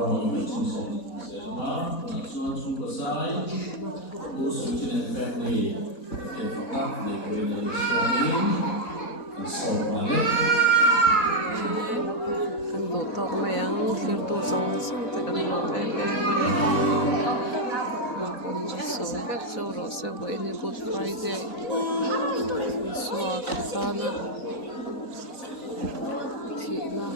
Roma may susong. Selma, sunod-sunod pasay, usong sinetpek ni Efakak, ni Kuya Suamin, ang Saupalit. Ang doto ko may ang firtusong tagal mo kaya so pet solo sa ini Good Friday so kasana Tina